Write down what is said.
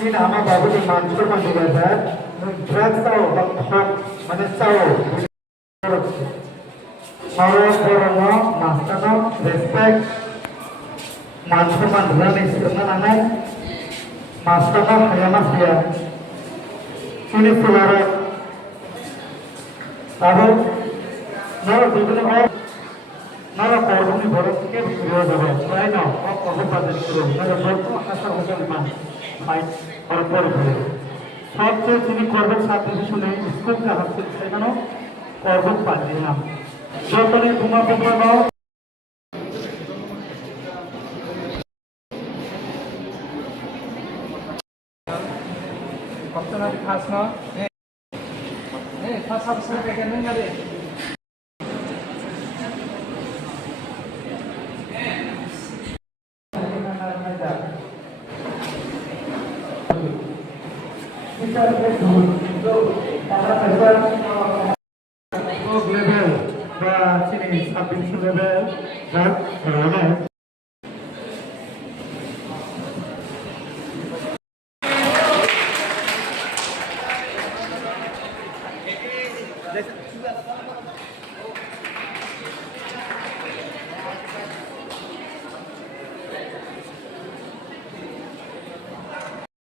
Ini nama bagus di Mansur Manjugasan, Dragstau, mana Stau, Orang Korono, Mastano, Respect, Mansur Manjugasan istilahnya nama Mastano Hayamas dia. Ini selera, Abu, nara dulu orang, nara korban baru sikit video jawab. Saya no, korban pada dulu, nara baru asal usul man. सबसे चीनी Corbett साथी सुने school का हफ्ते से ना Corbett पाली हम जो तो नहीं घुमा पकड़ा ना कब तक खास ना खास आप सब क्या करने वाले level, sini samping level, dan